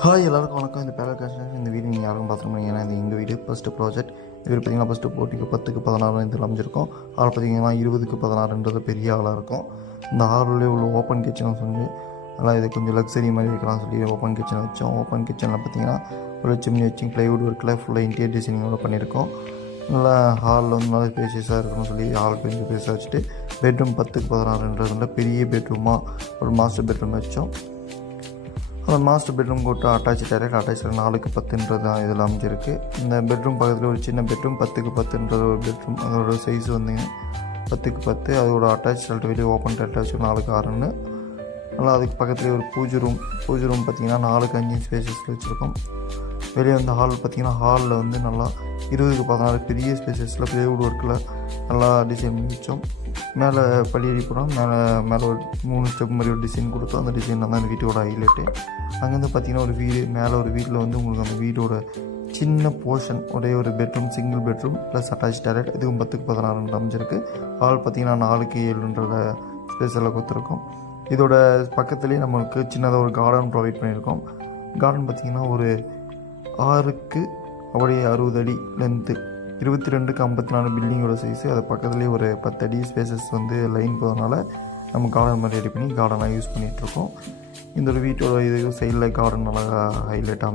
Hi எல்லாருக்கும் வணக்கம். இந்த பேரல் கன்ஸ்ட்ரக்ஷன் இந்த வீடு நீங்கள் யாரும் பார்த்துருப்பீங்க. ஏன்னா இந்த வீடு ஃபஸ்ட்டு ப்ராஜெக்ட். இது பார்த்தீங்கன்னா ஃபஸ்ட்டு போட்டிக்கு 10க்கு 16 இதில் அமைஞ்சிருக்கும். ஆள் பார்த்தீங்கன்னா 20க்கு 16ன்றது பெரிய ஆளாக இருக்கும். இந்த ஹாலில் உள்ள ஓப்பன் கிச்சன் சொல்லி அதெல்லாம் இது கொஞ்சம் லக்ஸரி மாதிரி வைக்கலாம்னு சொல்லி ஓப்பன் கிச்சன் வச்சோம். ஓப்பன் கிச்சனில் பார்த்தீங்கன்னா ஒரு சிம்னி வச்சு ப்ளைவுட் ஒர்க்கில் ஃபுல்லாக இன்டீரியர் டிசைனிங்கோட பண்ணியிருக்கோம். நல்லா ஹாலில் வந்து நல்லா ஸ்பேஷியஸாக இருக்கணும்னு சொல்லி ஹால் கொஞ்சம் பெருசாக வச்சுட்டு பெட்ரூம் 10க்கு 16ன்றதுல பெரிய பெட்ரூமாக ஒரு மாஸ்டர் பெட்ரூம் வச்சோம். அந்த மாஸ்டர் பெட்ரூம் போட்டு அட்டாச் டைரக்ட் அட்டாச்சில் 4க்கு 10ன்றது தான் இதில் அமைஞ்சிருக்கு. இந்த பெட்ரூம் பக்கத்தில் ஒரு சின்ன பெட்ரூம் 10க்கு 10ன்றது ஒரு பெட்ரூம். அதோட சைஸ் வந்து 10க்கு 10. அதோட அட்டாச் டாய்லெட் வெளியே ஓப்பன் டாய்லெட் வச்சு 4க்கு 6ன்னு நல்லா. அதுக்கு பக்கத்துலேயே ஒரு பூஜை ரூம் பார்த்திங்கன்னா 4க்கு 5 ஸ்பேசஸில் வச்சுருக்கோம். வெளியே வந்து ஹால் பார்த்திங்கன்னா ஹாலில் வந்து நல்லா 20க்கு 16 பெரிய ஸ்பேசஸில் ப்ளைவுட் ஒர்க்கில் நல்லா டிசைன் பண்ணி வச்சோம். மேலே படியேறி போனால் மேலே ஒரு 3 ஸ்டெப் மாதிரி ஒரு டிசைன் கொடுத்தோம். அந்த டிசைன் தான் அந்த வீட்டோட ஹைலைட்டு. அங்கேருந்து பார்த்திங்கன்னா ஒரு வீடு மேலே ஒரு வீட்டில் வந்து உங்களுக்கு அந்த வீடோட சின்ன போர்ஷன் ஒரே ஒரு bedroom, single bedroom plus attach toilet. இதுக்கும் 10க்கு 16 அமைஞ்சிருக்கு. ஹால் பார்த்திங்கன்னா 4க்கு 7ன்றத ஸ்பேஸில் கொடுத்துருக்கோம். இதோட பக்கத்துலேயே நம்மளுக்கு சின்னதாக ஒரு கார்டன் ப்ரொவைட் பண்ணியிருக்கோம். கார்டன் பார்த்திங்கன்னா ஒரு 6க்கு அப்படியே 60 அடி லென்த்து, 22க்கு 54 பில்டிங்கோட சைஸு. அது பக்கத்துலேயே ஒரு 10 அடி ஸ்பேசஸ் வந்து லைன் போகிறதுனால நம்ம கார்டன் மாதிரி ரெடி பண்ணி கார்டனாக யூஸ் பண்ணிகிட்ருக்கோம். இந்த ஒரு வீட்டோட இது சைடில் கார்டன் நல்லா ஹைலைட்டாக